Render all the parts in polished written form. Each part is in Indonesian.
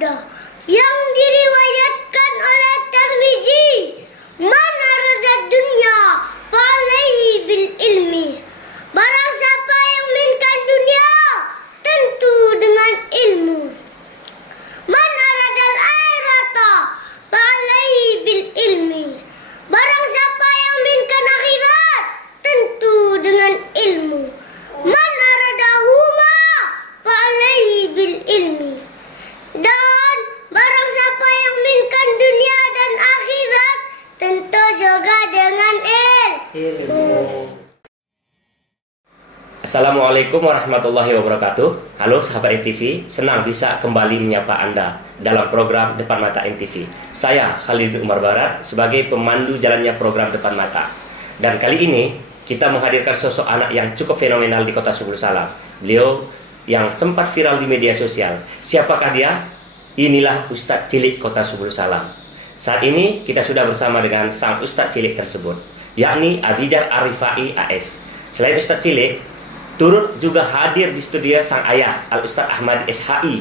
bersabda yang diriwayatkan oleh Tirmidzi, "Man arada dunya fa'alaihi bil ilmi." Barang siapa yang menginginkan dunia, tentu dengan ilmu. Man aradal akhirata fa'alaihi bil ilmi. Barang siapa yang menginginkan akhirat, tentu dengan ilmu. Man aradahuma fa'alaihi bil ilmi. Dan barang siapa yang menginginkan dunia dan akhirat, tentu juga dengan ilmu. Assalamualaikum warahmatullahi wabarakatuh. Halo sahabat NTV, senang bisa kembali menyapa Anda dalam program Depan Mata NTV. Saya Khalid Umar Barat sebagai pemandu jalannya program Depan Mata. Dan kali ini kita menghadirkan sosok anak yang cukup fenomenal di Kota Subul Salam. Beliau yang sempat viral di media sosial. Siapakah dia? Inilah Ustadz Cilik Kota Subul Salam. Saat ini kita sudah bersama dengan sang Ustadz Cilik tersebut, yakni Abizar Ar-Rifai AS. Selain Ustadz Cilik, turut juga hadir di studio sang ayah, Al-Ustadz Ahmad SHI.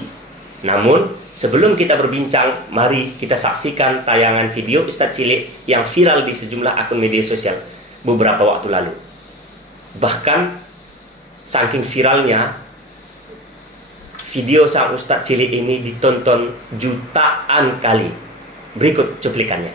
Namun, sebelum kita berbincang, mari kita saksikan tayangan video Ustadz Cilik yang viral di sejumlah akun media sosial beberapa waktu lalu. Bahkan, saking viralnya, video sang Ustadz Cilik ini ditonton jutaan kali. Berikut cuplikannya.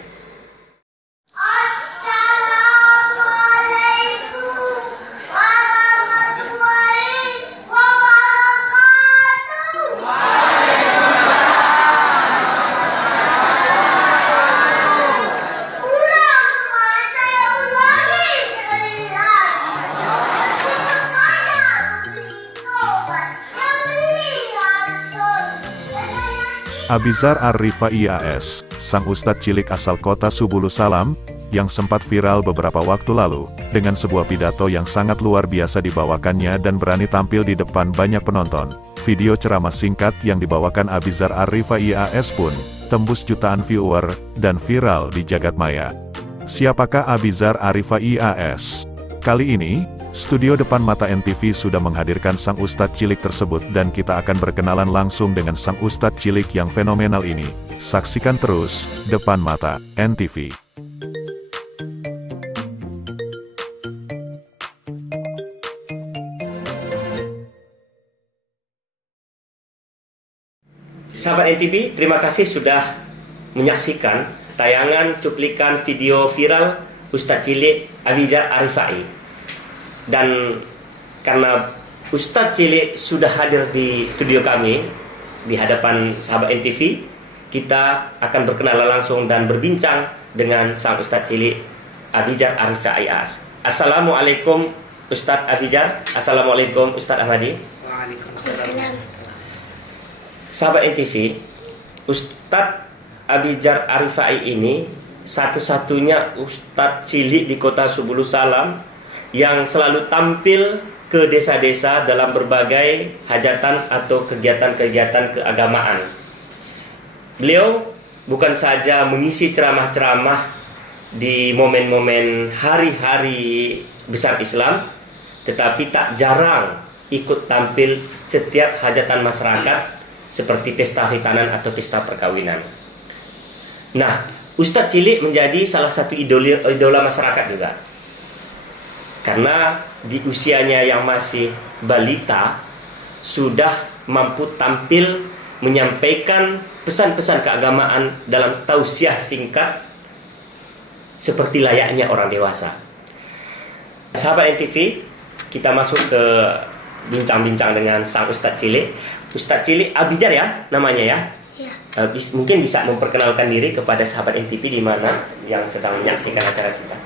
Abizar Ar-Rifai AS, sang Ustadz Cilik asal Kota Subul Salam, yang sempat viral beberapa waktu lalu, dengan sebuah pidato yang sangat luar biasa dibawakannya dan berani tampil di depan banyak penonton. Video ceramah singkat yang dibawakan Abizar Ar-Rifai AS pun, tembus jutaan viewer, dan viral di jagat maya. Siapakah Abizar Ar-Rifai AS? Kali ini, studio Depan Mata NTV sudah menghadirkan sang Ustadz Cilik tersebut dan kita akan berkenalan langsung dengan sang Ustadz Cilik yang fenomenal ini. Saksikan terus, Depan Mata NTV. Sahabat NTV, terima kasih sudah menyaksikan tayangan cuplikan video viral Ustadz Cilik Abizar Ar-Rifai. Dan karena Ustadz Cilik sudah hadir di studio kami di hadapan sahabat NTV, kita akan berkenalan langsung dan berbincang dengan sang Ustadz Cilik Abizar Ar-Rifai AS. Assalamualaikum Ustadz Abizar. Assalamualaikum Ustadz Ahmadi. Waalaikumsalam. Sahabat NTV, Ustadz Abizar Ar-Rifai ini satu-satunya Ustadz Cilik di Kota Subul Salam yang selalu tampil ke desa-desa dalam berbagai hajatan atau kegiatan-kegiatan keagamaan. Beliau bukan saja mengisi ceramah-ceramah di momen-momen hari-hari besar Islam, tetapi tak jarang ikut tampil setiap hajatan masyarakat seperti pesta khitanan atau pesta perkawinan. Nah, Ustadz Cilik menjadi salah satu idola masyarakat juga. Karena di usianya yang masih balita, sudah mampu tampil menyampaikan pesan-pesan keagamaan dalam tausiah singkat seperti layaknya orang dewasa. Sahabat NTV, kita masuk ke bincang-bincang dengan sang Ustadz Cilik. Ustadz Cilik Abizar ya namanya ya? Ya. Mungkin bisa memperkenalkan diri kepada sahabat NTV di mana yang sedang menyaksikan acara kita.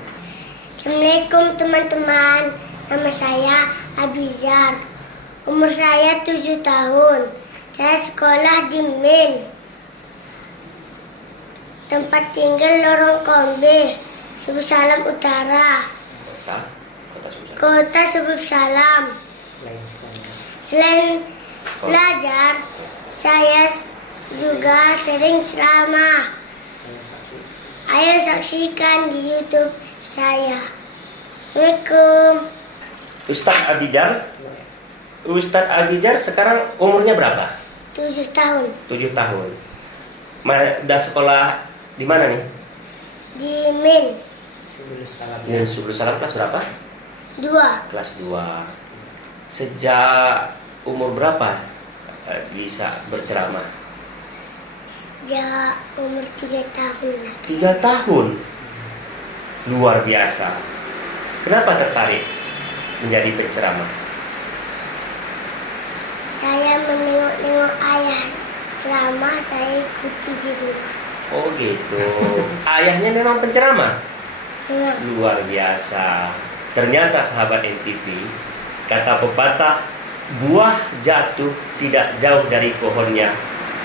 Assalamualaikum teman-teman. Nama saya Abizar. Umur saya 7 tahun. Saya sekolah di Min. Tempat tinggal Lorong Kombe, Subul Salam Utara. Kota Subul Salam. Selain belajar, saya juga sering ceramah. Ayo saksikan di YouTube saya. Assalamualaikum. Ustadz Abizar sekarang umurnya berapa? 7 tahun. 7 tahun. Udah sekolah di mana nih? Di Min Min Subul Salam kelas berapa? 2. Kelas 2. Sejak umur berapa bisa berceramah? Sejak umur 3 tahun lah. 3 tahun. Luar biasa. Kenapa tertarik menjadi penceramah? Saya menengok-nengok ayah ceramah, saya ikuti di rumah. Oh gitu. Ayahnya memang penceramah? Memang. Luar biasa. Ternyata sahabat NTV, kata pepatah, buah jatuh tidak jauh dari pohonnya.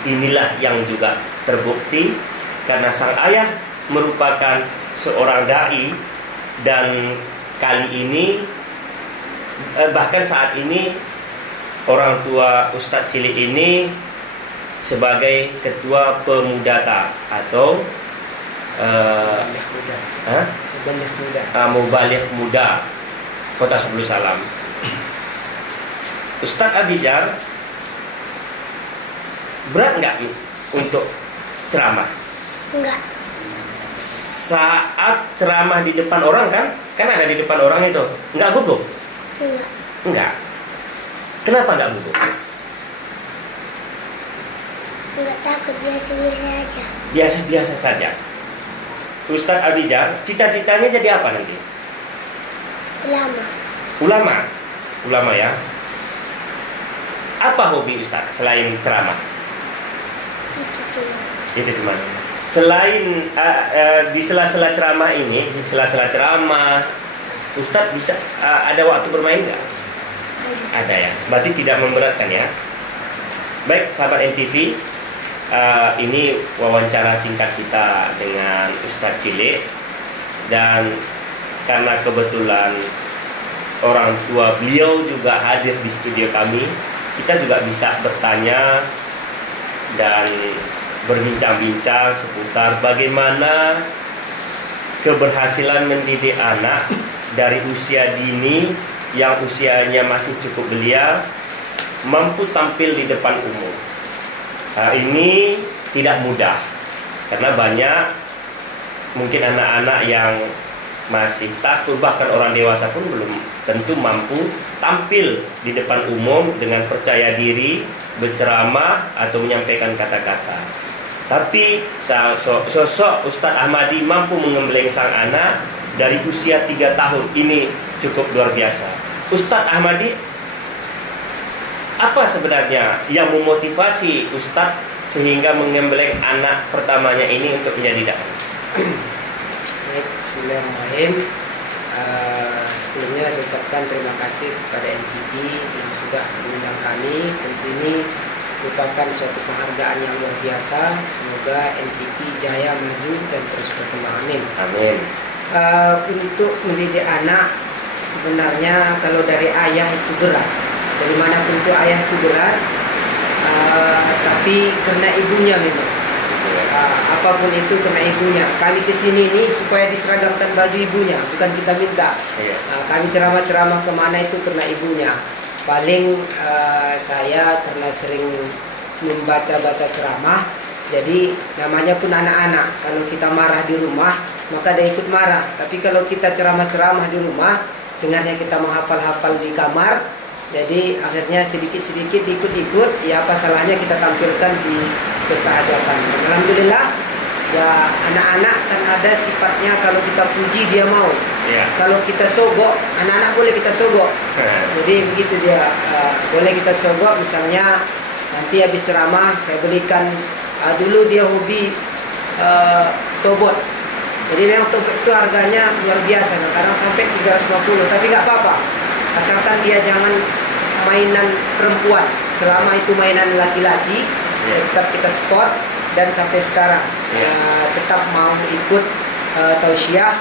Inilah yang juga terbukti karena sang ayah merupakan seorang dai, dan kali ini bahkan saat ini orang tua Ustadz Cilik ini sebagai ketua pemudata atau Mubaligh Muda Kota Subul Salam. Ustadz Abidjar, berat nggak untuk ceramah? Enggak. Saat ceramah di depan orang kan ada di depan orang itu, nggak gugup? Enggak. Enggak. Kenapa nggak gugup? Enggak takut, biasa-biasa aja. Biasa-biasa saja. Ustadz Abidjar, cita-citanya jadi apa nanti? Ulama. Ulama ya. Apa hobi Ustadz selain ceramah? Itu cuma. Selain di sela-sela ceramah ini, di sela-sela ceramah, Ustadz bisa ada waktu bermain nggak? Ada ya. Berarti tidak memberatkan ya. Baik, sahabat NTV, ini wawancara singkat kita dengan Ustadz Cilik, dan karena kebetulan orang tua beliau juga hadir di studio kami, kita juga bisa bertanya dan berbincang-bincang seputar bagaimana keberhasilan mendidik anak dari usia dini yang usianya masih cukup belia, mampu tampil di depan umum. Ini tidak mudah, karena banyak mungkin anak-anak yang masih takut, bahkan orang dewasa pun belum tentu mampu tampil di depan umum dengan percaya diri, berceramah atau menyampaikan kata-kata. Tapi sosok Ustadz Ahmadi mampu mengembleng sang anak dari usia 3 tahun. Ini cukup luar biasa. Ustadz Ahmadi, apa sebenarnya yang memotivasi Ustadz sehingga mengembleng anak pertamanya ini untuk menjadi dai? Baik, bismillahirrahmanirrahim. Sebelumnya saya ucapkan terima kasih kepada NTV yang sudah mengundang kami. Tentu ini merupakan suatu penghargaan yang luar biasa. Semoga NTV jaya maju dan terus berkembang. Amin. Amin. Untuk mendidik anak, sebenarnya kalau dari ayah itu berat. Dari manapun itu ayah itu berat, tapi karena ibunya memang. Apapun itu karena ibunya. Kami kesini ini supaya diseragamkan baju ibunya, bukan kita minta. Kami ceramah-ceramah kemana itu karena ibunya. Paling saya karena sering membaca-baca ceramah, jadi namanya pun anak-anak. Kalau kita marah di rumah, maka dia ikut marah. Tapi kalau kita ceramah-ceramah di rumah, dengarnya kita menghafal-hafal di kamar, jadi akhirnya sedikit-sedikit ikut-ikut, ya apa salahnya kita tampilkan di pesta hajatan. Alhamdulillah, ya anak-anak kan ada sifatnya kalau kita puji dia mau. Kalau kita sogok, anak-anak boleh kita sogok. Jadi begitu dia, boleh kita sogok. Misalnya nanti habis ceramah saya belikan, dulu dia hobi tobot. Jadi memang tobot itu harganya luar biasa, kadang sampai 350, tapi nggak apa-apa. Asalkan dia jangan mainan perempuan, selama itu mainan laki-laki, tetap kita support. Dan sampai sekarang tetap mau ikut tausiah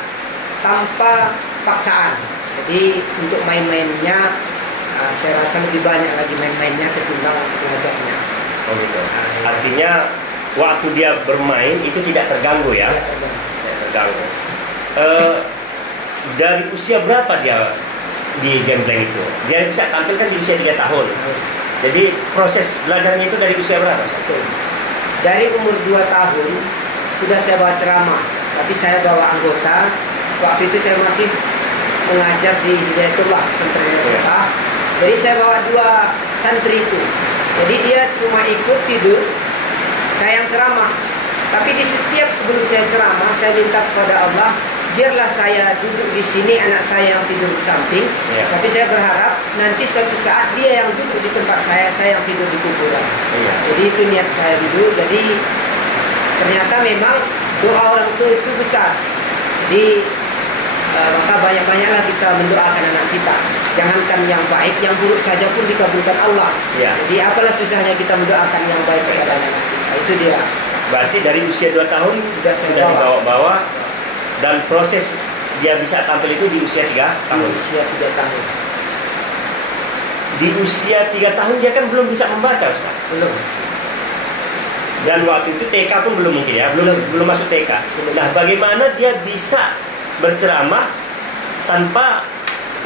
tanpa paksaan. Jadi untuk main-mainnya saya rasa lebih banyak lagi main-mainnya ketimbang mengajarnya. Oh gitu. Artinya waktu dia bermain itu tidak terganggu ya? Tidak terganggu. Dari usia berapa dia di gembleng itu? Dia bisa tampil kan di usia 3 tahun. Jadi proses belajarnya itu dari usia berapa? dari umur 2 tahun sudah saya bawa ceramah, tapi saya bawa anggota. Waktu itu saya masih mengajar di Hidayatullah, pesantren Hidayatullah. Jadi saya bawa 2 santri itu. Jadi dia cuma ikut tidur, saya yang ceramah. Tapi di setiap sebelum saya ceramah, saya minta kepada Allah, biarlah saya duduk di sini, anak saya yang tidur di samping. Tapi saya berharap nanti suatu saat dia yang duduk di tempat saya yang tidur di kuburan. Jadi itu niat saya dulu. Jadi ternyata memang doa orang tua itu besar. Jadi maka banyak-banyaklah kita mendoakan anak kita. Jangankan yang baik, yang buruk saja pun dikabulkan Allah. Jadi apalah susahnya kita mendoakan yang baik kepada anak kita. Itu dia. Berarti dari usia 2 tahun sudah dibawa-bawa, dan proses dia bisa tampil itu di usia 3 tahun. Di usia 3 tahun. Di usia 3 tahun dia kan belum bisa membaca, Ustaz. Belum. Dan waktu itu TK pun belum mungkin ya, belum masuk TK. Nah, bagaimana dia bisa berceramah tanpa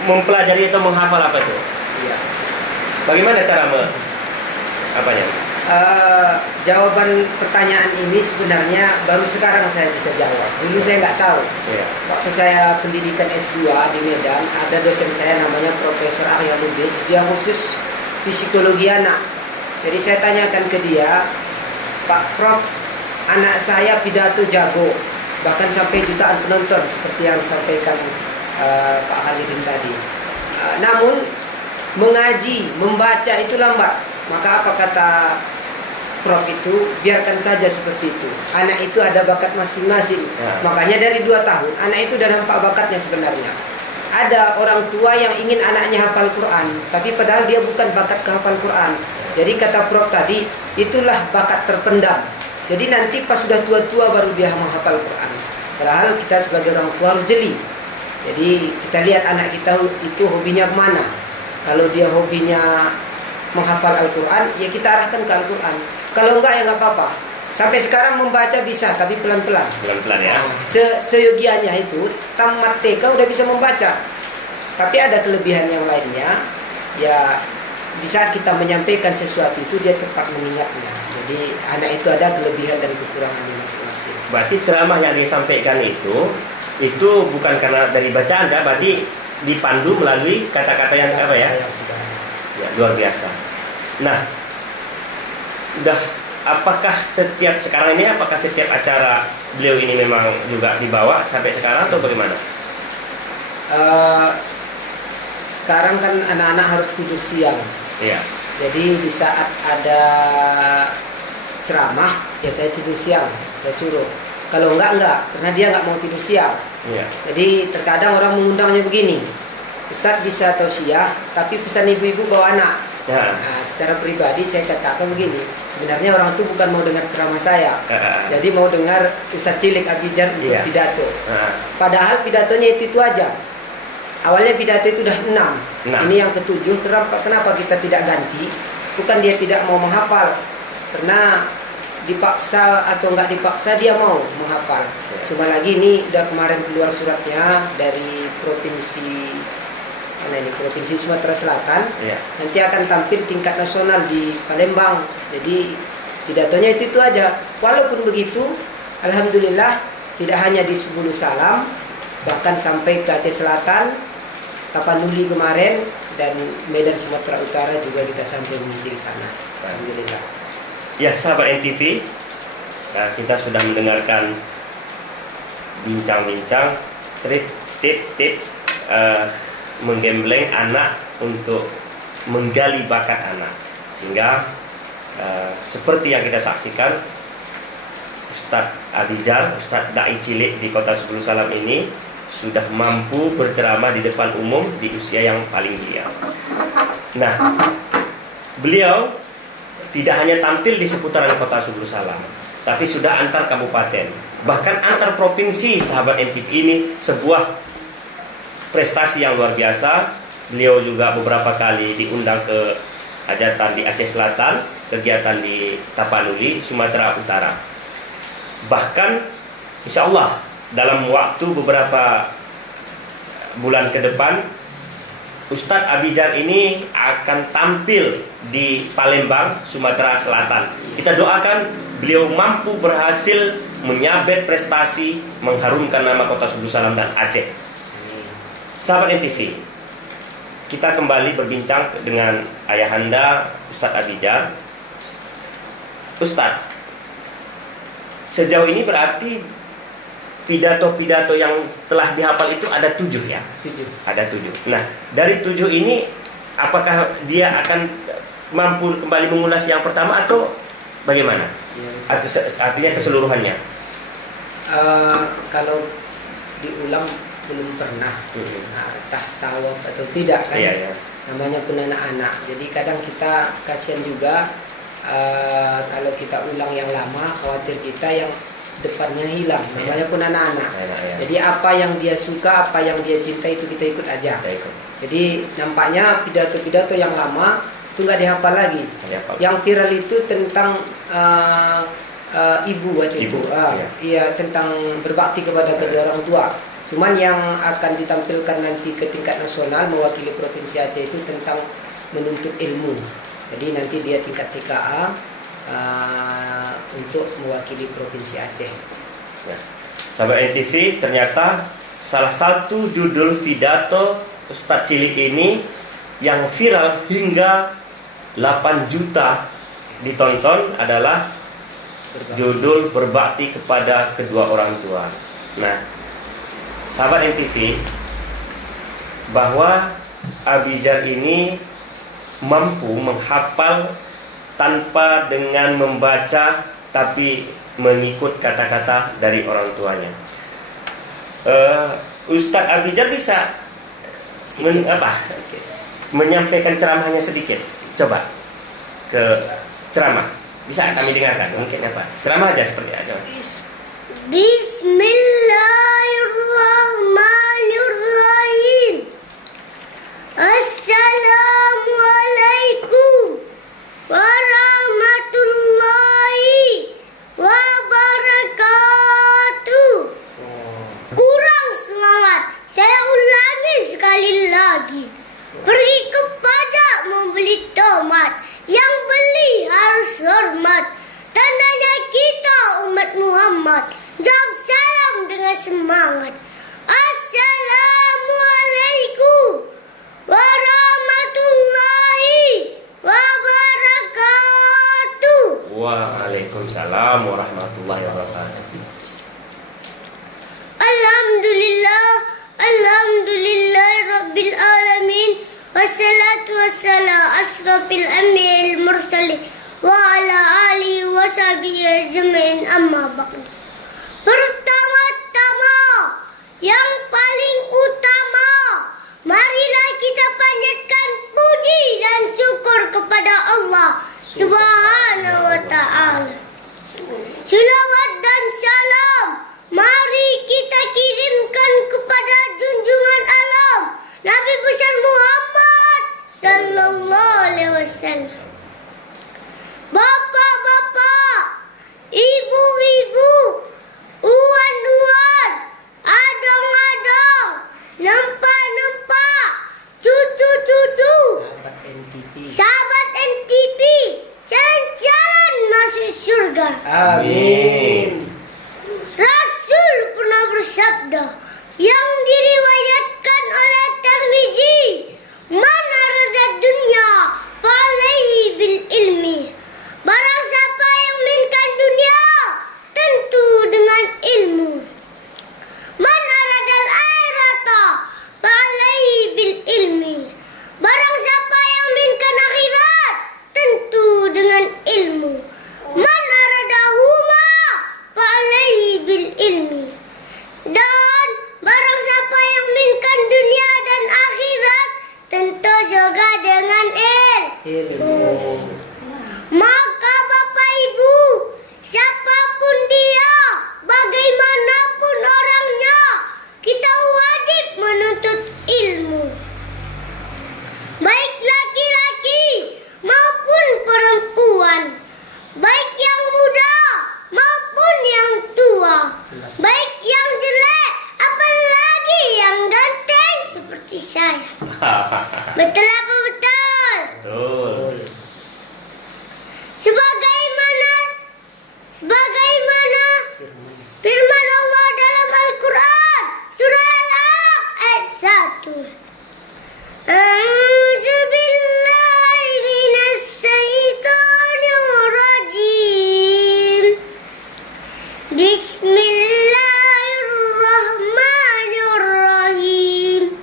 mempelajari atau menghafal apa itu? Iya. Bagaimana cara apanya? Jawaban pertanyaan ini sebenarnya baru sekarang saya bisa jawab. Dulu saya nggak tahu. Waktu saya pendidikan S2 di Medan, ada dosen saya namanya Profesor Arya Lubis. Dia khusus psikologi anak. Jadi saya tanyakan ke dia, Pak Prof, anak saya pidato jago, bahkan sampai jutaan penonton seperti yang disampaikan Pak Khalidin tadi. Namun mengaji, membaca itu lambat. Maka apa kata Prof itu, biarkan saja seperti itu. Anak itu ada bakat masing-masing. Makanya dari 2 tahun anak itu udah nampak bakatnya sebenarnya. Ada orang tua yang ingin anaknya hafal Quran, tapi padahal dia bukan bakat kehafal Quran. Jadi kata Prof tadi, itulah bakat terpendam. Jadi nanti pas sudah tua-tua baru dia menghafal Quran. Padahal kita sebagai orang tua harus jeli. Jadi kita lihat anak kita itu hobinya kemana. Kalau dia hobinya menghafal Al-Quran, ya kita arahkan ke Al-Quran. Kalau enggak ya nggak apa-apa. Sampai sekarang membaca bisa, tapi pelan-pelan. Pelan-pelan ya. Seyogianya itu tamat TK udah bisa membaca. Tapi ada kelebihan yang lainnya. Ya di saat kita menyampaikan sesuatu itu dia tepat mengingatnya. Jadi anak itu ada kelebihan dan kekurangannya masing-masing. Berarti ceramah yang disampaikan itu bukan karena dari bacaan, berarti dipandu melalui kata-kata yang apa ya? Ya, luar biasa. Nah, apakah setiap acara beliau ini memang juga dibawa sampai sekarang atau bagaimana? Sekarang kan anak-anak harus tidur siang. Iya. Jadi di saat ada ceramah, ya saya tidur siang, saya suruh. Kalau enggak, karena dia enggak mau tidur siang. Iya. Jadi terkadang orang mengundangnya begini, Ustadz bisa tausiah, tapi pesan ibu-ibu bawa anak. Ya. Nah, secara pribadi saya katakan begini, sebenarnya orang itu bukan mau dengar ceramah saya, jadi mau dengar Ustadz Cilik Abijar untuk pidato. Padahal pidatonya itu aja. Awalnya pidato itu udah 6. Ini yang ke-7. Kenapa kita tidak ganti? Bukan dia tidak mau menghafal, karena dipaksa atau nggak dipaksa dia mau menghafal. Cuma lagi ini udah kemarin keluar suratnya dari Provinsi Sumatera Selatan. Nanti akan tampil tingkat nasional di Palembang. Jadi pidatonya itu aja. Walaupun begitu, alhamdulillah tidak hanya di Subulu Salam, bahkan sampai ke Aceh Selatan, Tapanuli kemarin, dan Medan Sumatera Utara juga kita sampai mengisi ke sana. Alhamdulillah. Ya, sahabat NTV, kita sudah mendengarkan bincang-bincang tips menggembleng anak untuk menggali bakat anak, sehingga seperti yang kita saksikan, Ustadz Abijar, Ustadz Dai Cilik di Kota Subulu Salam ini sudah mampu berceramah di depan umum di usia yang paling belia. Nah, beliau tidak hanya tampil di seputaran Kota Subulu Salam, tapi sudah antar kabupaten, bahkan antar provinsi. Sahabat NTV, ini sebuah prestasi yang luar biasa. Beliau juga beberapa kali diundang ke hajatan di Aceh Selatan, kegiatan di Tapanuli, Sumatera Utara. Bahkan insya Allah dalam waktu beberapa bulan ke depan, Ustadz Abijar ini akan tampil di Palembang, Sumatera Selatan. Kita doakan beliau mampu berhasil menyabet prestasi mengharumkan nama kota Subulu Salam dan Aceh. Sahabat NTV, kita kembali berbincang dengan ayahanda Ustadz Abidjar. Ustadz, sejauh ini berarti pidato-pidato yang telah dihafal itu ada 7 ya? 7. Ada 7. Nah, dari 7 ini apakah dia akan mampu kembali mengulas yang pertama atau bagaimana? Artinya keseluruhannya. Kalau diulang belum pernah, entah tahu atau tidak kan. Iya. Namanya pun anak-anak. Jadi kadang kita kasihan juga kalau kita ulang yang lama, khawatir kita yang depannya hilang. Namanya pun anak-anak. Jadi apa yang dia suka, apa yang dia cinta itu kita ikut aja. Jadi nampaknya pidato-pidato yang lama itu nggak dihafal lagi. Yang viral itu tentang ibu waktu itu, iya, tentang berbakti kepada kedua orang tua. Cuman yang akan ditampilkan nanti ke tingkat nasional mewakili Provinsi Aceh itu tentang menuntut ilmu. Jadi nanti dia tingkat TKA untuk mewakili Provinsi Aceh. Ya. Sahabat NTV, ternyata salah satu judul pidato Ustadz Cilik ini yang viral hingga 8 juta ditonton adalah judul berbakti kepada kedua orang tua. Nah, sahabat NTV, bahwa Abidjar ini mampu menghafal tanpa dengan membaca, tapi mengikut kata-kata dari orang tuanya. Ustadz Abidjar bisa menyampaikan ceramahnya sedikit. Coba ke ceramah. Bisa kami dengarkan? Mungkin apa? Ceramah aja seperti ada. Bismillahirrahmanirrahim. Assalamualaikum warahmatullahi wabarakatuh. Kurang semangat. Saya ulangi sekali lagi. Pergi ke pajak membeli tomat. Yang beli harus hormat. Tandanya kita umat Muhammad. Jawab salam dengan semangat. Assalamualaikum warahmatullahi wabarakatuh. Waalaikumsalam warahmatullahi wabarakatuh. Alhamdulillah rabbil alamin. Wassalatu wassalam asrafil anbiya'il mursalin wa ala alihi wa sahbihi ajma'in, amma ba'du. Pertama-tama, yang paling utama, marilah kita panjatkan puji dan syukur kepada Allah Subhanahu wa ta'ala. Selawat dan salam mari kita kirimkan kepada junjungan alam Nabi besar Muhammad sallallahu alaihi wasallam. Bapak-bapak, ibu-ibu, Bismillahirrahmanirrahim.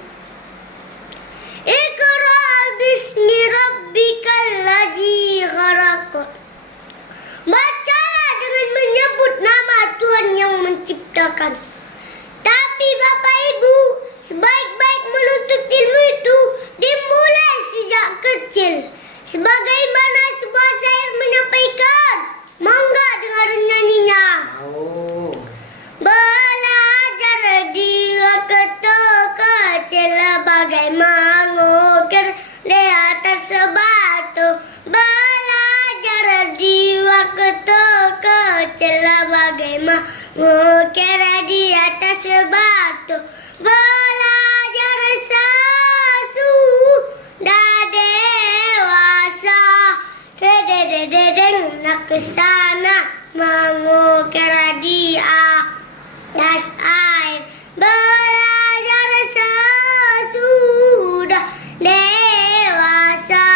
Iqra bismi rabbikal ladzi khalaq. Bacalah dengan menyebut nama Tuhan yang menciptakan. Tapi Bapak Ibu, sebaik-baik menuntut ilmu itu dimulai sejak kecil. Sebagaimana sebuah syair menyampaikan, mau nggak dengar nyanyinya? Belajar di waktu kecil bagai mengukir di atas batu. Belajar di waktu kecil bagai mengukir di atas batu. Belajar sesudah dewasa, nak kesana mengukir di atas air. Belajar sesudah dewasa,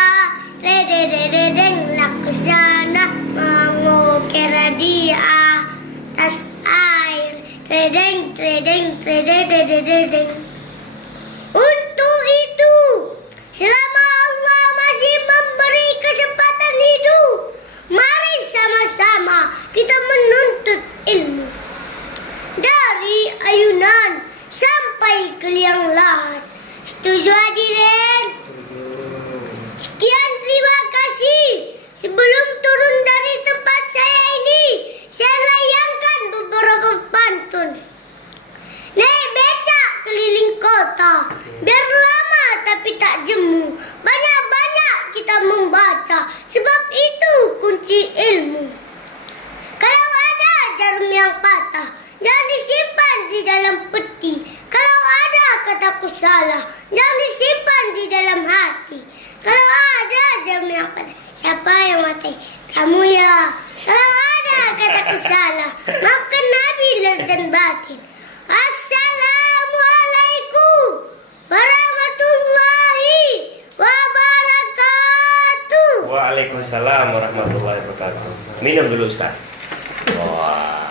nak kesana mengukir di atas air. Untuk itu, selama Allah masih memberi kesempatan hidup, mari sama-sama kita menuntut ilmu. Dari ayunan sampai ke liang lahat. Setuju hadirin? Sekian, terima kasih. Sebelum turun dari tempat saya ini, saya layangkan beberapa pantun. Naik becak keliling kota, biar lama tapi tak jemu. Banyak-banyak kita membaca, sebab itu kunci ilmu. Kalau ada jarum yang patah, jangan disimpan di dalam peti. Kalau ada kataku salah, jangan disimpan di dalam hati. Kalau ada jarum yang patah, siapa yang mati? Kamu ya. Kalau ada kataku salah, maafkan Nabi lahir dan batin. Assalamualaikum warahmatullahi wabarakatuh. Waalaikumsalam warahmatullahi wabarakatuh. Minum dulu, Ustaz. Wah.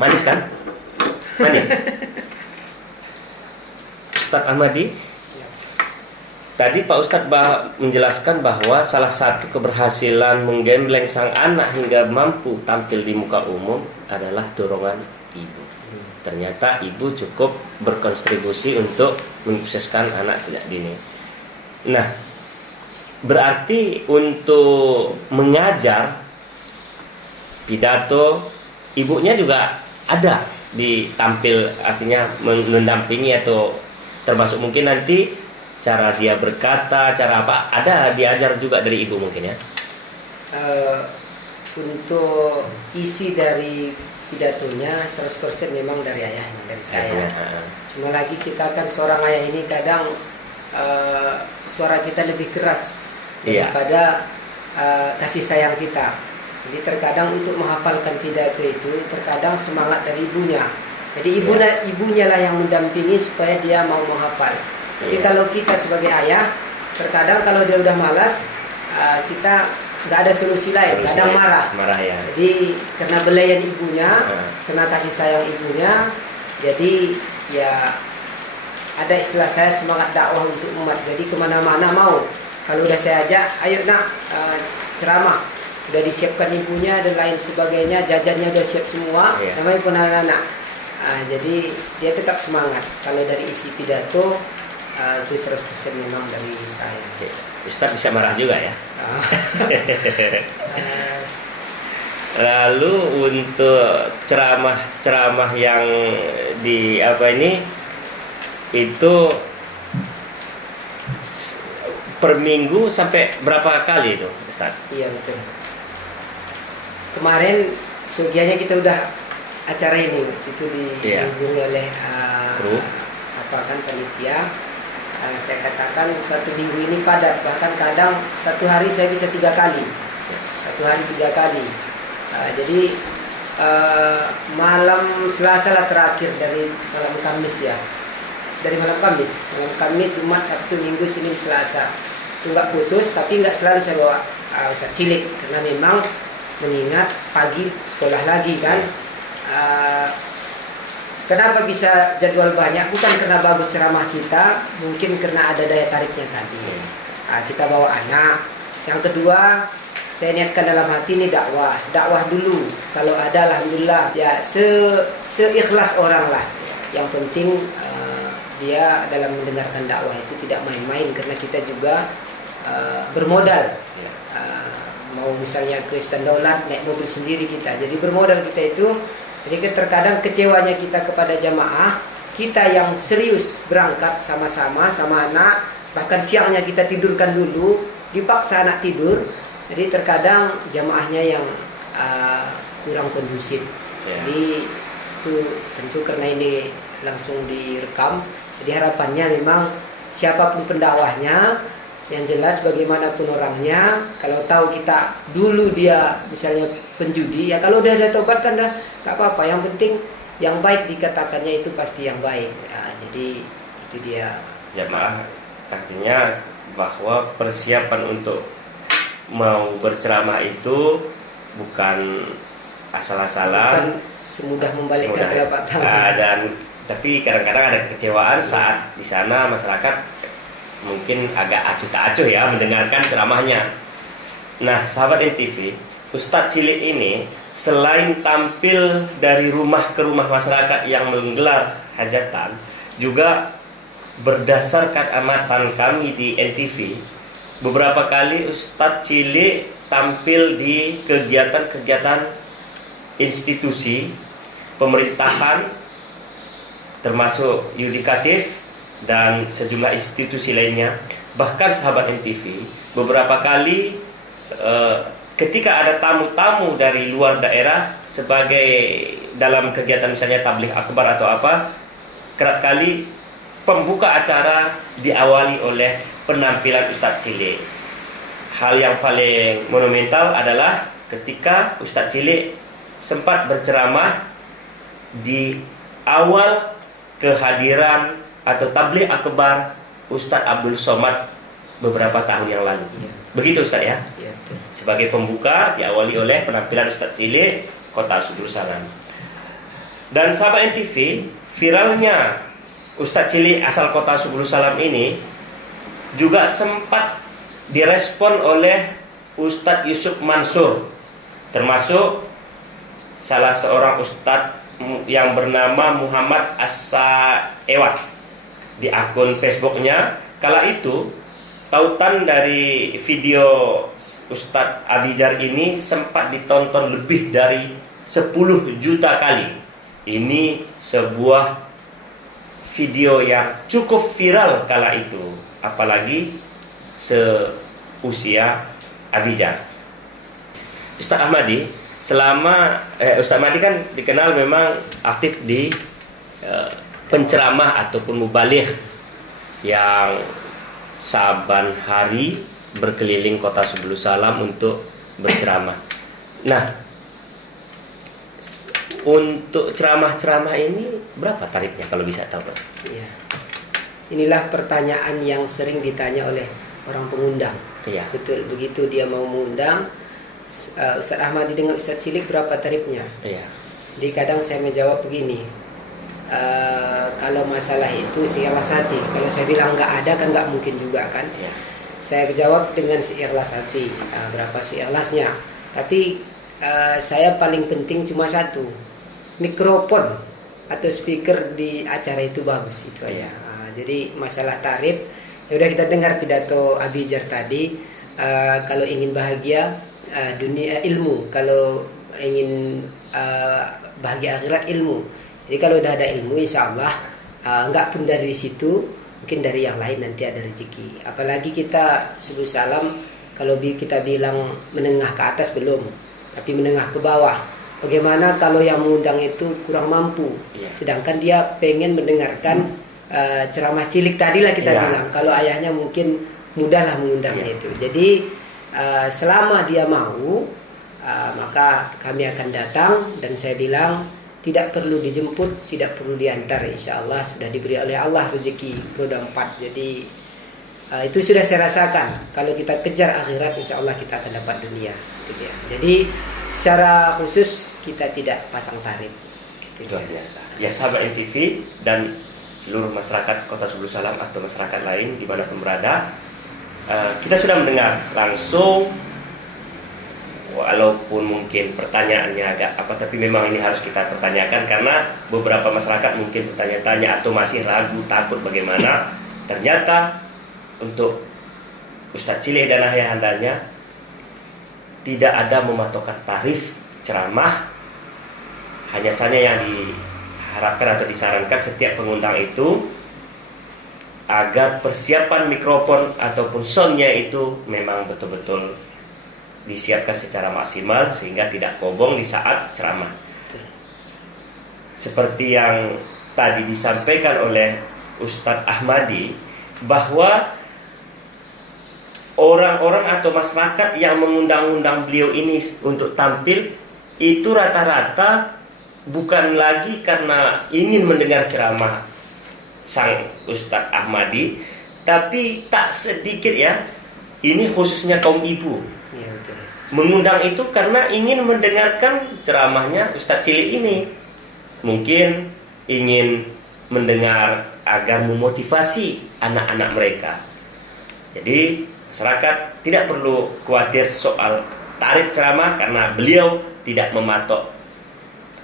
Manis kan? Manis. Ustaz Ahmadi, tadi Pak Ustadz menjelaskan bahwa salah satu keberhasilan menggembleng sang anak hingga mampu tampil di muka umum adalah dorongan ibu. Ternyata ibu cukup berkontribusi untuk mensukseskan anak sejak dini. Nah, berarti untuk mengajar pidato, ibunya juga ada ditampil, artinya mendampingi atau termasuk mungkin nanti cara dia berkata, cara apa, ada diajar juga dari ibu mungkin ya? Untuk isi dari pidatonya 100% memang dari ayahnya, dari saya. Cuma lagi kita kan seorang ayah ini kadang suara kita lebih keras daripada kasih sayang kita. Jadi terkadang untuk menghafalkan pidato itu terkadang semangat dari ibunya. Jadi ibunya lah yang mendampingi supaya dia mau menghafal. Jadi kalau kita sebagai ayah, terkadang kalau dia udah malas, kita nggak ada solusi lain, kadang marah. Ya. Jadi karena belayan ibunya, karena kasih sayang ibunya, jadi ya ada istilah saya semangat dakwah untuk umat. Jadi kemana-mana mau. Kalau udah saya ajak, ayo nak ceramah. Udah disiapkan ibunya dan lain sebagainya, jajannya udah siap semua, namanya pun anak-anak. Jadi dia tetap semangat. Kalau dari isi pidato itu 100% memang dari saya. Ustaz bisa marah juga ya. Lalu untuk ceramah yang di apa ini itu per minggu sampai berapa kali itu, Ustaz? Iya betul. Kemarin sugianya kita udah acara ini itu dihubungi oleh kru panitia. Saya katakan 1 minggu ini padat, bahkan kadang 1 hari saya bisa 3 kali, 1 hari 3 kali. Jadi malam Selasa lah terakhir dari malam Kamis ya, dari malam Kamis, Jumat, Sabtu, Minggu, Senin, Selasa itu nggak putus, tapi nggak selalu saya bawa Ustaz Cilik, karena memang mengingat pagi sekolah lagi kan. Kenapa bisa jadwal banyak? Bukan karena bagus ceramah kita, mungkin karena ada daya tariknya tadi. Kita bawa anak. Yang kedua, saya niatkan dalam hati ini dakwah dulu. Kalau ada, alhamdulillah, ya seikhlas orang lah. Yang penting dia dalam mendengarkan dakwah itu tidak main-main, karena kita juga bermodal. Mau misalnya ke Standaulat naik mobil sendiri kita, jadi bermodal kita itu. Jadi terkadang kecewanya kita kepada jamaah kita yang serius berangkat sama-sama sama anak, bahkan siangnya kita tidurkan dulu, dipaksa anak tidur. Jadi terkadang jamaahnya yang kurang kondusif. Jadi itu tentu karena ini langsung direkam. Jadi harapannya memang siapapun pendakwahnya, yang jelas bagaimanapun orangnya, kalau tahu kita dulu dia misalnya penjudi, ya kalau udah ada tobat kan dah gak apa-apa. Yang penting yang baik dikatakannya itu pasti yang baik. Jadi itu dia. Jamaah artinya bahwa persiapan untuk mau berceramah itu bukan asal-asalan, bukan semudah membalikkan telapak tangan. Tapi kadang-kadang ada kekecewaan saat di sana masyarakat mungkin agak acuh tak acuh ya mendengarkan ceramahnya. Nah, sahabat NTV, Ustadz Cilik ini selain tampil dari rumah ke rumah masyarakat yang menggelar hajatan, juga berdasarkan amatan kami di NTV, beberapa kali Ustadz Cilik tampil di kegiatan-kegiatan institusi pemerintahan, termasuk yudikatif dan sejumlah institusi lainnya. Bahkan sahabat NTV beberapa kali ketika ada tamu-tamu dari luar daerah sebagai dalam kegiatan misalnya tabligh akbar atau apa, kerap kali pembuka acara diawali oleh penampilan Ustadz Cilik. Hal yang paling monumental adalah ketika Ustadz Cilik sempat berceramah di awal kehadiran atau tabligh akbar Ustadz Abdul Somad beberapa tahun yang lalu. Begitu Ustadz ya? Sebagai pembuka diawali oleh penampilan Ustadz Cilik Kota Subul Salam. Dan sahabat NTV, viralnya Ustadz Cilik asal Kota Subul Salam ini juga sempat direspon oleh Ustadz Yusuf Mansur, termasuk salah seorang ustadz yang bernama Muhammad As-Saewat. Di akun Facebooknya kala itu, tautan dari video Ustadz Abijar ini sempat ditonton lebih dari 10 juta kali. Ini sebuah video yang cukup viral kala itu, apalagi seusia Abijar. Ustadz Ahmadi Ustadz Ahmadi kan dikenal memang aktif di penceramah ataupun mubaligh yang saban hari berkeliling Kota Subul Salam untuk berceramah. Nah, untuk ceramah-ceramah ini berapa tarifnya kalau bisa tahu, Pak? Iya. Inilah pertanyaan yang sering ditanya oleh orang pengundang. Iya. Betul, begitu dia mau mengundang Ustadz Ahmadi dengan Ustadz Cilik berapa tarifnya? Iya. Jadi kadang saya menjawab begini. Kalau masalah itu seikhlas hati. Kalau saya bilang nggak ada kan nggak mungkin juga kan. Ya. Saya jawab dengan seikhlas hati. Berapa seikhlasnya? Tapi saya paling penting cuma satu, mikrofon atau speaker di acara itu bagus, itu aja. Jadi masalah tarif, ya udah kita dengar pidato Abijar tadi. Kalau ingin bahagia dunia ilmu, kalau ingin bahagia akhirat ilmu. Jadi kalau udah ada ilmu, insya Allah enggak pun dari situ, mungkin dari yang lain nanti ada rezeki. Apalagi kita Subul Salam, kalau kita bilang menengah ke atas belum, tapi menengah ke bawah. Bagaimana kalau yang mengundang itu kurang mampu, sedangkan dia pengen mendengarkan ceramah Cilik tadi lah kita bilang. Kalau ayahnya mungkin mudahlah mengundangnya itu. Jadi selama dia mau, maka kami akan datang, dan saya bilang tidak perlu dijemput, tidak perlu diantar, insya Allah sudah diberi oleh Allah rezeki roda 4. Jadi Itu sudah saya rasakan. Kalau kita kejar akhirat, insya Allah kita akan dapat dunia. Itu dia. Jadi secara khusus kita tidak pasang tarif. Itu luar biasa. Ya sahabat NTV dan seluruh masyarakat Kota Subulu Salam atau masyarakat lain dimanapun berada, kita sudah mendengar langsung, walaupun mungkin pertanyaannya agak apa, tapi memang ini harus kita pertanyakan karena beberapa masyarakat mungkin bertanya-tanya atau masih ragu, takut bagaimana. Ternyata untuk Ustadz Cilek dan ayahandanya tidak ada mematokkan tarif ceramah, hanya saja yang diharapkan atau disarankan setiap pengundang itu agar persiapan mikrofon ataupun soundnya itu memang betul-betul disiapkan secara maksimal sehingga tidak kobong di saat ceramah. Seperti yang tadi disampaikan oleh Ustadz Ahmadi, bahwa orang-orang atau masyarakat yang mengundang-undang beliau ini untuk tampil itu rata-rata bukan lagi karena ingin mendengar ceramah sang Ustadz Ahmadi, tapi tak sedikit ya, ini khususnya kaum ibu. Ya, betul. Mengundang itu karena ingin mendengarkan ceramahnya Ustadz Cilek ini. Mungkin ingin mendengar agar memotivasi anak-anak mereka. Jadi masyarakat tidak perlu khawatir soal tarif ceramah karena beliau tidak mematok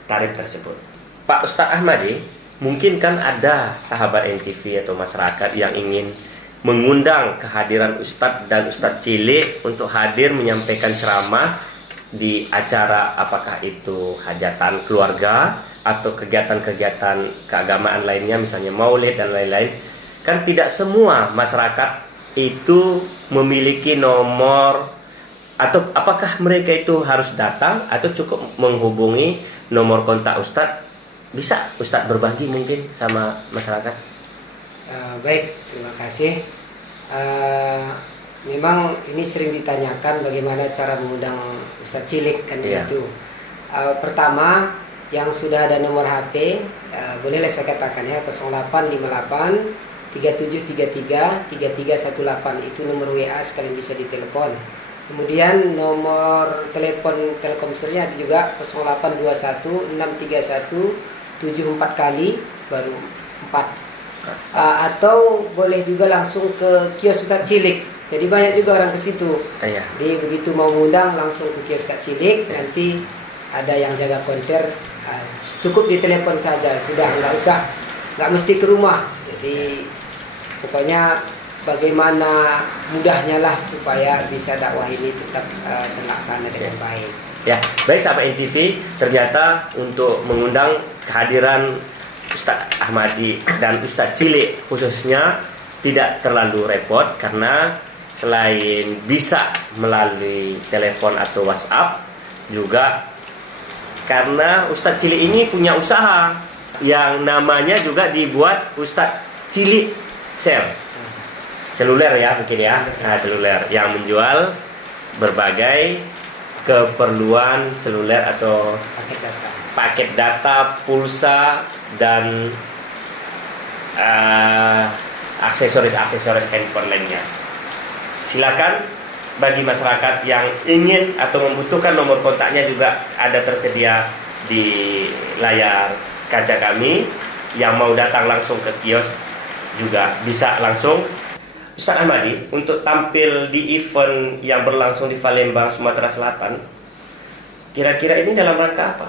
tarif tersebut. Pak Ustadz Ahmadi, mungkin kan ada sahabat NTV atau masyarakat yang ingin mengundang kehadiran Ustadz dan Ustadz Cilek untuk hadir menyampaikan ceramah di acara, apakah itu hajatan keluarga atau kegiatan-kegiatan keagamaan lainnya, misalnya maulid dan lain-lain. Kan tidak semua masyarakat itu memiliki nomor, atau apakah mereka itu harus datang atau cukup menghubungi nomor kontak Ustadz? Bisa Ustadz berbagi mungkin sama masyarakat? Baik, terima kasih. Memang ini sering ditanyakan bagaimana cara mengundang Ustadz Cilek kan begitu. Pertama, yang sudah ada nomor HP, bolehlah saya katakan ya, 0858 3733 3318 itu nomor WA, sekalian bisa ditelepon. Kemudian nomor telepon Telkomselnya juga 0821 631 74 kali baru 4. Atau boleh juga langsung ke kios Ustadz Cilek. Jadi banyak juga orang ke situ. Jadi begitu mau ngundang langsung ke kios Ustadz Cilek, nanti ada yang jaga konter, cukup ditelepon saja, sudah nggak mesti ke rumah. Jadi pokoknya bagaimana mudahnya lah supaya bisa dakwah ini tetap terlaksana dengan baik. Ya, baik sahabat NTV, ternyata untuk mengundang kehadiran Ustadz Ahmadi dan Ustadz Cilek khususnya tidak terlalu repot, karena selain bisa melalui telepon atau WhatsApp, juga karena Ustadz Cilek ini punya usaha yang namanya juga dibuat Ustadz Cilek seluler ya mungkin ya, seluler yang menjual berbagai keperluan seluler atau paket data, pulsa dan aksesoris handphone lainnya. Silakan bagi masyarakat yang ingin atau membutuhkan nomor kontaknya juga ada tersedia di layar kaca kami. Yang mau datang langsung ke kios juga bisa langsung. Ustadz Ahmadi, untuk tampil di event yang berlangsung di Palembang, Sumatera Selatan, kira-kira ini dalam rangka apa?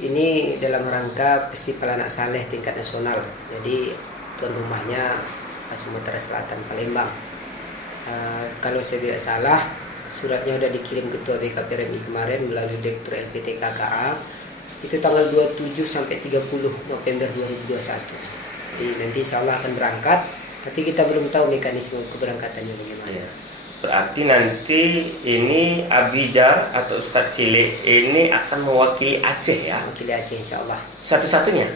Ini dalam rangka Festival Anak Saleh tingkat nasional. Jadi tuan rumahnya Sumatera Selatan, Palembang. Kalau saya tidak salah, suratnya sudah dikirim Ketua BKPRMI kemarin melalui Direktur LPT KKA. Itu tanggal 27 sampai 30 November 2021. Jadi nanti insya Allah akan berangkat, tapi kita belum tahu mekanisme keberangkatannya bagaimana. Ya. Berarti nanti ini Abijar atau Ustadz Cilek ini akan mewakili Aceh ya? Mewakili Aceh insya Allah. Satu-satunya?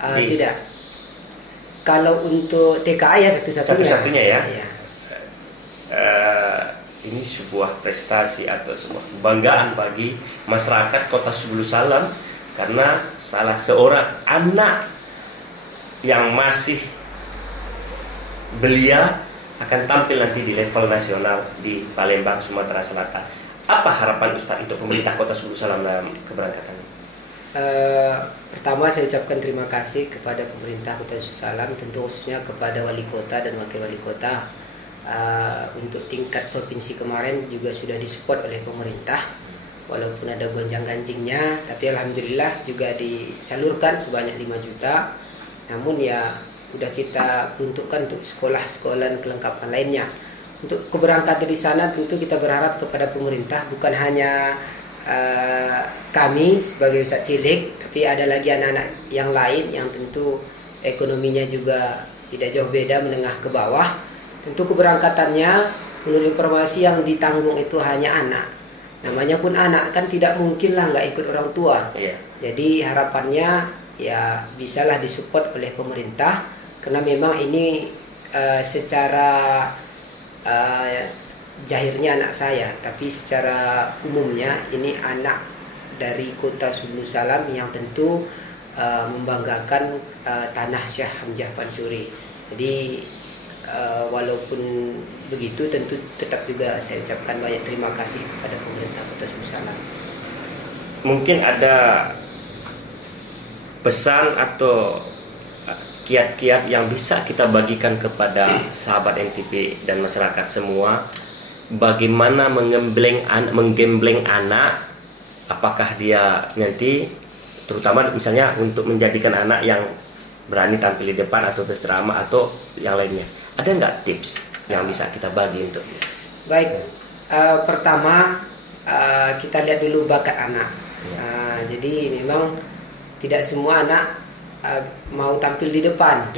Tidak. Kalau untuk TKA ya satu-satunya ya? Ya. Ini sebuah prestasi atau sebuah kebanggaan bagi masyarakat Kota Subulu Salam, karena salah seorang anak yang masih belia akan tampil nanti di level nasional di Palembang, Sumatera Selatan. Apa harapan Ustadz untuk pemerintah Kota Subulu Salam dalam keberangkatan? Pertama saya ucapkan terima kasih kepada pemerintah Kota Subulu Salam, tentu khususnya kepada wali kota dan wakil wali kota. Untuk tingkat provinsi kemarin juga sudah disupport oleh pemerintah, walaupun ada gonjang-ganjingnya, tapi alhamdulillah juga disalurkan sebanyak 5 juta. Namun ya sudah kita peruntukkan untuk sekolah-sekolah dan kelengkapan lainnya. Untuk keberangkatan di sana tentu kita berharap kepada pemerintah, bukan hanya kami sebagai Ustadz Cilik, tapi ada lagi anak-anak yang lain yang tentu ekonominya juga tidak jauh beda, menengah ke bawah. Tentu keberangkatannya menurut informasi yang ditanggung itu hanya anak. Namanya pun anak, kan tidak mungkin lah nggak ikut orang tua. Jadi harapannya ya bisalah disupport oleh pemerintah, karena memang ini secara jahirnya anak saya, tapi secara umumnya ini anak dari Kota Subulu Salam yang tentu membanggakan tanah Syekh Hamzah Pansuri. Jadi walaupun begitu tentu tetap juga saya ucapkan banyak terima kasih kepada pemerintah Kota Subulu Salam. Mungkin ada pesan atau kiat-kiat yang bisa kita bagikan kepada sahabat NTV dan masyarakat semua, bagaimana menggembleng anak, apakah dia nanti terutama misalnya untuk menjadikan anak yang berani tampil di depan atau berceramah atau yang lainnya. Ada nggak tips yang bisa kita bagi untuk? Baik, pertama kita lihat dulu bakat anak. Jadi memang tidak semua anak mau tampil di depan.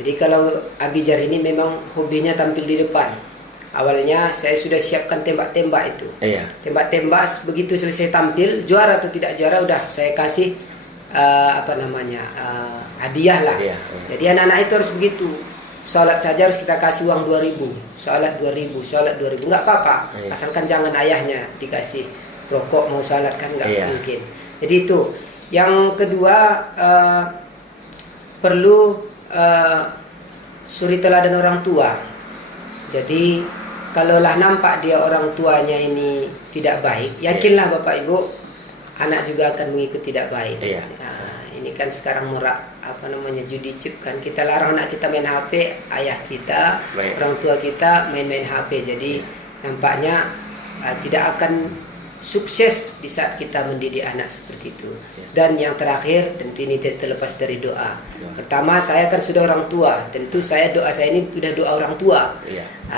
Jadi kalau Abijar ini memang hobinya tampil di depan. Awalnya saya sudah siapkan tembak-tembak itu. Tembak-tembak, begitu selesai tampil, juara atau tidak juara udah saya kasih hadiah lah. Jadi anak-anak itu harus begitu. Sholat saja harus kita kasih uang 2.000, sholat 2.000, nggak apa-apa, asalkan jangan ayahnya dikasih rokok mau sholat, kan nggak mungkin. Jadi itu. Yang kedua, perlu suri teladan orang tua. Jadi kalaulah nampak dia orang tuanya ini tidak baik, yakinlah Bapak Ibu, anak juga akan mengikuti tidak baik. Ini kan sekarang judi chip kan, kita larang anak kita main HP, ayah kita, orang tua kita main-main HP. Jadi nampaknya tidak akan sukses di saat kita mendidik anak seperti itu. Dan yang terakhir tentu ini terlepas dari doa. Pertama, saya kan sudah orang tua, tentu doa saya ini sudah doa orang tua.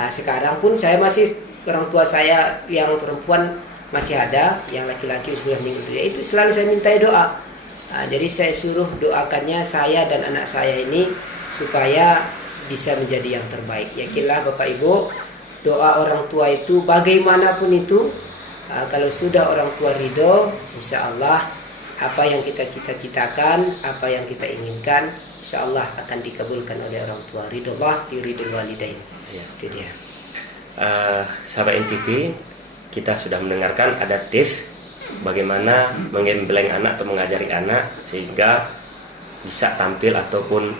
Sekarang pun saya masih, orang tua saya yang perempuan masih ada, yang laki-laki sudah meninggal dunia, itu selalu saya minta doa. Jadi saya suruh doakannya saya dan anak saya ini supaya bisa menjadi yang terbaik. Yakinlah Bapak Ibu, doa orang tua itu bagaimanapun itu, kalau sudah orang tua ridho, insya Allah apa yang kita cita-citakan, apa yang kita inginkan, insya Allah akan dikabulkan oleh orang tua. Ridho Allah, yuridul walidain. Itu dia. Sahabat NTV, kita sudah mendengarkan ada tips bagaimana menggembleng anak atau mengajari anak sehingga bisa tampil ataupun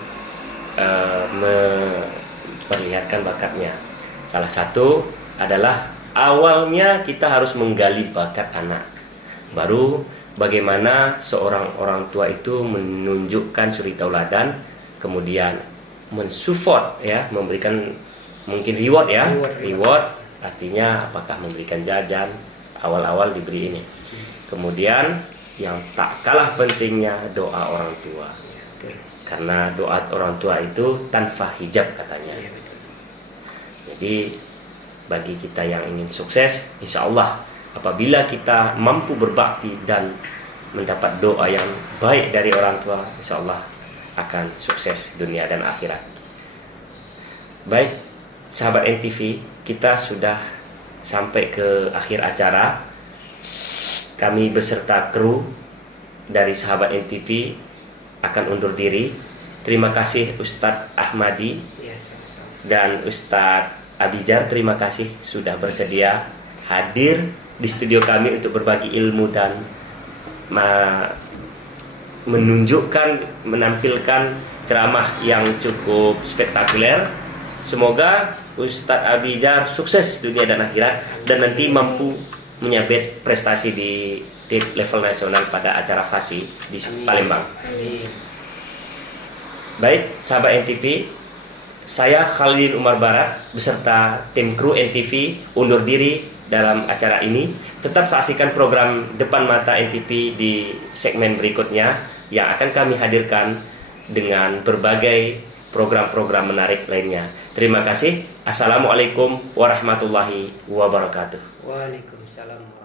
memperlihatkan bakatnya. Salah satu adalah awalnya kita harus menggali bakat anak. Baru bagaimana seorang orang tua itu menunjukkan suri tauladan, kemudian mensupport memberikan mungkin reward reward artinya apakah memberikan jajan, awal-awal diberi ini. Kemudian yang tak kalah pentingnya doa orang tua. Karena doa orang tua itu tanpa hijab katanya. Jadi bagi kita yang ingin sukses, insya Allah apabila kita mampu berbakti dan mendapat doa yang baik dari orang tua, insya Allah akan sukses dunia dan akhirat. Baik, sahabat NTV, kita sudah sampai ke akhir acara. Kami beserta kru dari sahabat NTV akan undur diri. Terima kasih Ustadz Ahmadi dan Ustadz Abijar, terima kasih sudah bersedia hadir di studio kami untuk berbagi ilmu dan menampilkan ceramah yang cukup spektakuler. Semoga Ustadz Abijar sukses dunia dan akhirat dan nanti mampu menyabet prestasi di tim level nasional pada acara FASI di Palembang. Baik, sahabat NTV, saya Khalidin Umar Barat beserta tim kru NTV undur diri dalam acara ini. Tetap saksikan program Depan Mata NTV di segmen berikutnya yang akan kami hadirkan dengan berbagai program-program menarik lainnya. Terima kasih. Assalamualaikum warahmatullahi wabarakatuh. Waalaikumsalam.